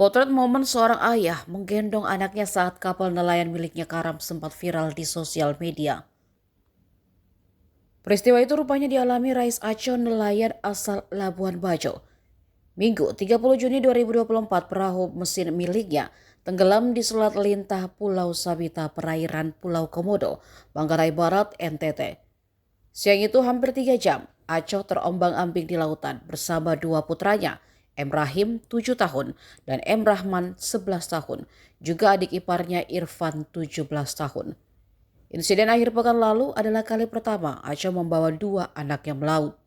Potret momen seorang ayah menggendong anaknya saat kapal nelayan miliknya karam sempat viral di sosial media. Peristiwa itu rupanya dialami Rais Aco, nelayan asal Labuan Bajo. Minggu 30 Juni 2024, perahu mesin miliknya tenggelam di Selat Lintah Pulau Sabita, perairan Pulau Komodo, Manggarai Barat, NTT. Siang itu hampir 3 jam, Aco terombang-ambing di lautan bersama dua putranya, M. Rahim 7 tahun dan M. Rahman 11 tahun, juga adik iparnya Irfan 17 tahun. Insiden akhir pekan lalu adalah kali pertama Aco membawa dua anaknya melaut.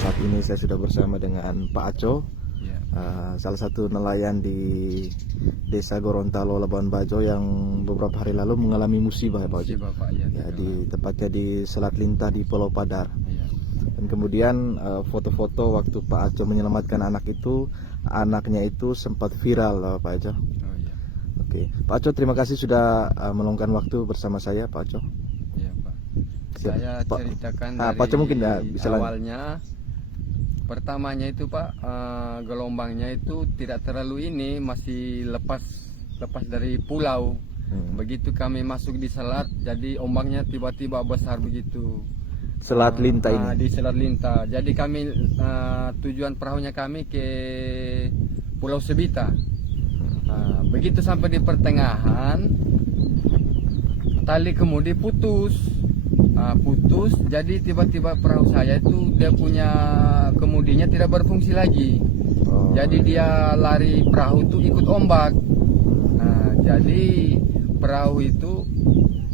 Saat ini saya sudah bersama dengan Pak Aco, salah satu nelayan di Desa Gorontalo, Labuan Bajo yang beberapa hari lalu mengalami musibah, Pak Aco. Tepatnya di Selat Lintah di Pulau Padar. Dan kemudian foto-foto waktu Pak Aco menyelamatkan anaknya itu sempat viral, Pak Aco. Oke, Pak Aco, terima kasih sudah meluangkan waktu bersama saya, Pak Aco. Iya, Pak. Siap, Saya Pak. ceritakan Pak dari Aco mungkin bisa awalnya. Pertamanya itu, Pak, gelombangnya itu tidak terlalu ini, masih lepas dari pulau. Begitu kami masuk di selat, jadi ombaknya tiba-tiba besar begitu. Selat Lintah ini. Di Selat Lintah. Jadi kami tujuan perahunya kami ke Pulau Sabita. Begitu sampai di pertengahan, tali kemudi putus. Jadi tiba-tiba perahu saya itu dia punya kemudinya tidak berfungsi lagi. Jadi dia lari perahu itu ikut ombak. Jadi perahu itu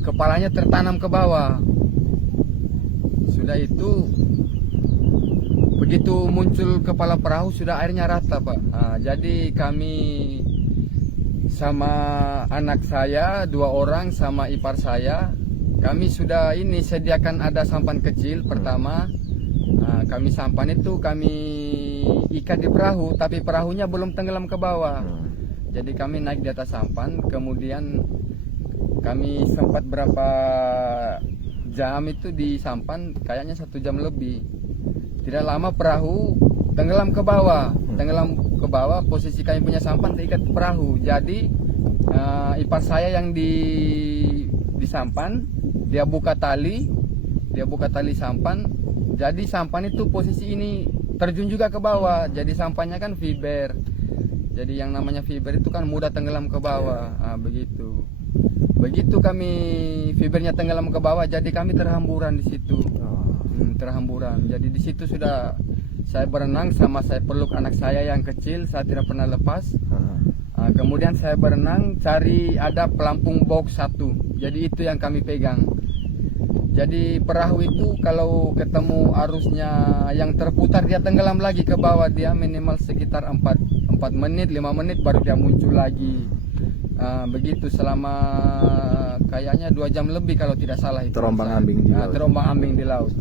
kepalanya tertanam ke bawah. Sudah itu begitu muncul kepala perahu sudah airnya rata, Pak. Jadi kami sama anak saya 2 orang sama ipar saya, kami sudah ini sediakan ada sampan kecil pertama. Kami sampan itu kami ikat di perahu, tapi perahunya belum tenggelam ke bawah. Jadi kami naik di atas sampan, kemudian kami sempat berapa jam itu di sampan, kayaknya 1 jam lebih. Tidak lama perahu tenggelam ke bawah. Posisi kami punya sampan terikat ke perahu. Jadi ipar saya yang di sampan, dia buka tali sampan. Jadi sampan itu posisi ini terjun juga ke bawah. Jadi sampannya kan fiber. Jadi yang namanya fiber itu kan mudah tenggelam ke bawah. Begitu kami fibernya tenggelam ke bawah, jadi kami terhamburan di situ. Terhamburan. Jadi di situ sudah saya berenang sama saya peluk anak saya yang kecil, saya tidak pernah lepas. Kemudian saya berenang cari ada pelampung box 1. Jadi itu yang kami pegang. Jadi perahu itu kalau ketemu arusnya yang terputar, dia tenggelam lagi ke bawah. Dia minimal sekitar 4 menit, 5 menit baru dia muncul lagi. Begitu selama kayaknya 2 jam lebih kalau tidak salah itu. Terombang-ambing di laut. Terombang-ambing di laut.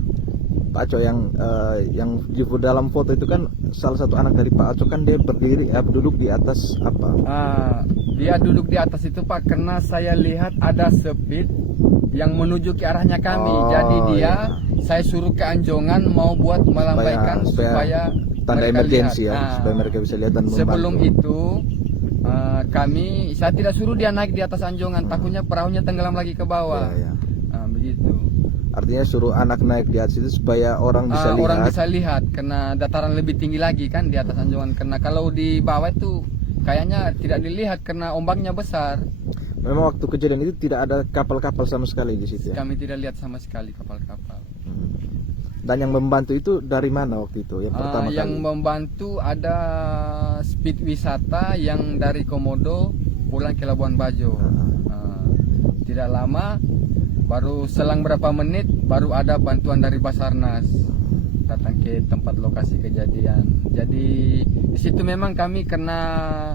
Pak Aco yang di dalam foto itu kan salah satu anak dari Pak Aco kan dia berdiri duduk di atas apa? Dia duduk di atas itu Pak karena saya lihat ada speed yang menuju ke arahnya kami. Jadi saya suruh ke Anjongan mau buat melambaikan supaya tanda emergensi lihat. ya, supaya mereka bisa lihat dan membantu. Sebelum itu saya tidak suruh dia naik di atas Anjongan, takutnya perahunya tenggelam lagi ke bawah. Begitu. Artinya suruh anak naik di atas itu supaya orang bisa lihat. Orang bisa lihat karena dataran lebih tinggi lagi kan di atas Anjongan. Karena kalau di bawah itu kayaknya tidak dilihat karena ombaknya besar. Memang waktu kejadian itu tidak ada kapal-kapal sama sekali di situ ya? Kami tidak lihat sama sekali kapal-kapal. Dan yang membantu itu dari mana waktu itu? Yang pertama yang kali? membantu ada speed wisata yang dari Komodo pulang ke Labuan Bajo. Tidak lama, baru selang berapa menit baru ada bantuan dari Basarnas datang ke tempat lokasi kejadian. Jadi di situ memang kami kena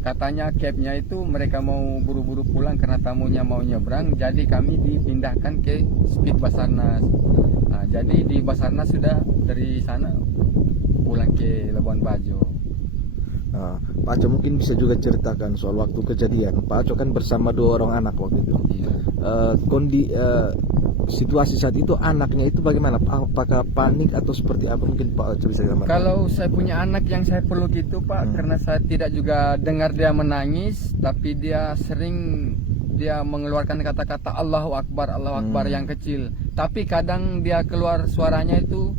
katanya capnya itu mereka mau buru-buru pulang karena tamunya mau nyebrang, jadi kami dipindahkan ke speed Basarnas. Jadi di Basarnas sudah dari sana pulang ke Labuan Bajo. Pak Aco mungkin bisa juga ceritakan soal waktu kejadian. Pak Aco kan bersama 2 orang anak waktu itu. Situasi saat itu anaknya itu bagaimana? Apakah panik atau seperti apa? Mungkin Pak Aco bisa gambarkan. Kalau saya punya anak yang saya peluk itu Pak, karena saya tidak juga dengar dia menangis, tapi dia sering mengeluarkan kata-kata Allahu Akbar yang kecil. Tapi kadang dia keluar suaranya itu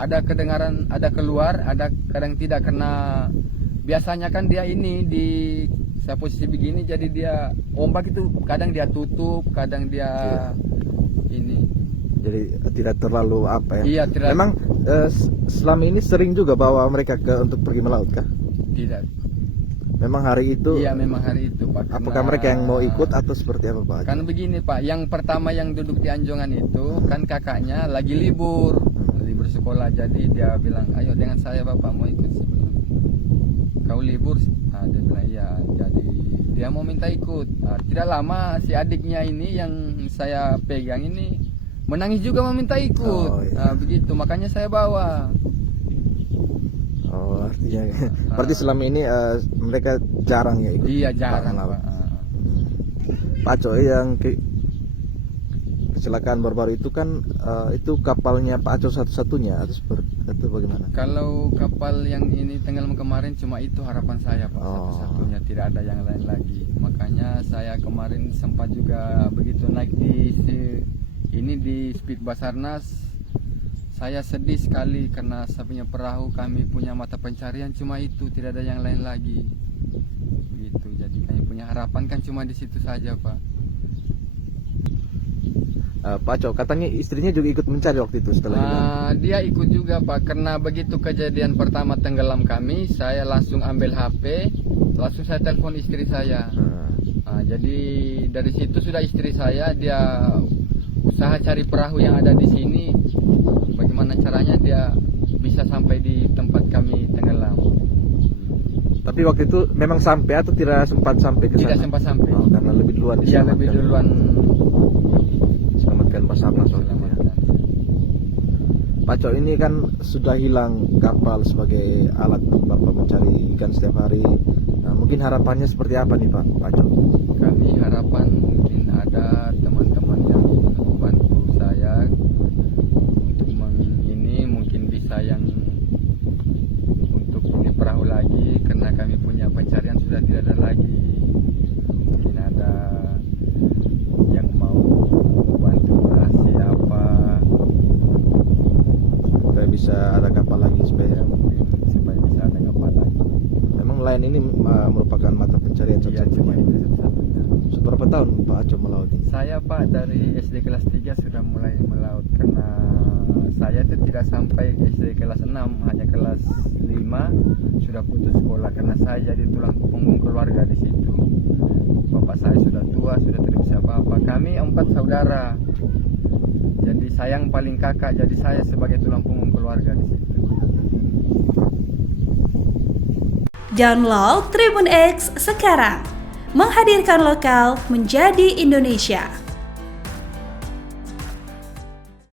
ada kedengaran, ada keluar, ada kadang tidak, karena biasanya kan dia ini di saya posisi begini, jadi dia ombak itu kadang dia tutup, kadang dia ini. Jadi tidak terlalu apa ya? Iya, tidak. Memang selama ini sering juga bawa mereka untuk pergi melaut kah? Tidak. Memang hari itu? Iya, memang hari itu Pak. Apakah mereka yang mau ikut atau seperti apa Pak? Kan begini Pak, yang pertama yang duduk di Anjongan itu kan kakaknya lagi libur sekolah, jadi dia bilang, ayo dengan saya Bapak mau ikut. Kau libur? Dia bilang iya, jadi dia mau minta ikut. Tidak lama si adiknya ini yang saya pegang ini menangis juga mau minta ikut. Begitu, makanya saya bawa. Artinya berarti selama ini mereka jarang ya ikut? Iya, jarang Pak. Pak Aco, yang kecelakaan baru-baru itu kan itu kapalnya Pak Aco satu-satunya atau bagaimana? Kalau kapal yang ini tenggelam kemarin cuma itu harapan saya Pak, satu-satunya, tidak ada yang lain lagi. Makanya saya kemarin sempat juga begitu naik di speed Basarnas, saya sedih sekali karena saya punya perahu, kami punya mata pencarian cuma itu, tidak ada yang lain lagi. Gitu. Jadi kami punya harapan kan cuma di situ saja Pak. Pak Aco, katanya istrinya juga ikut mencari waktu itu setelah dia ikut juga Pak, karena begitu kejadian pertama tenggelam kami, saya langsung ambil HP, langsung saya telepon istri saya. Jadi dari situ sudah istri saya dia usaha cari perahu yang ada di sini, bagaimana caranya dia bisa sampai di tempat kami tenggelam. Tapi waktu itu memang sampai atau tidak sempat sampai ke sana? Tidak sempat sampai. Karena lebih duluan Iya, lebih duluan selamatkan Basarnas. Pak Aco, ini kan sudah hilang kapal sebagai alat Bapak mencari ikan setiap hari. Mungkin harapannya seperti apa nih Pak Aco? Kami harapan mungkin ada teman-teman yang membantu saya untuk mungkin bisa yang untuk ini perahu lagi, karena kami punya pencarian sudah tidak ada lagi. Mungkin ada yang mau bantu kasih apa supaya bisa ada kapal lagi, supaya bisa ada kapal lagi. Memang nelayan ini merupakan mata pencarian satu-satunya. Seberapa tahun Pak Aco melaut ini? Saya Pak dari SD kelas 3 sudah mulai melaut, karena saya itu tidak sampai SD kelas 6, hanya kelas 5 sudah putus sekolah karena saya jadi tulang punggung keluarga di situ. Bapak saya sudah tua, sudah tidak bisa apa-apa. Kami 4 saudara. Jadi saya yang paling kakak, jadi saya sebagai tulang punggung keluarga di situ. Download Tribun X sekarang. Menghadirkan lokal menjadi Indonesia.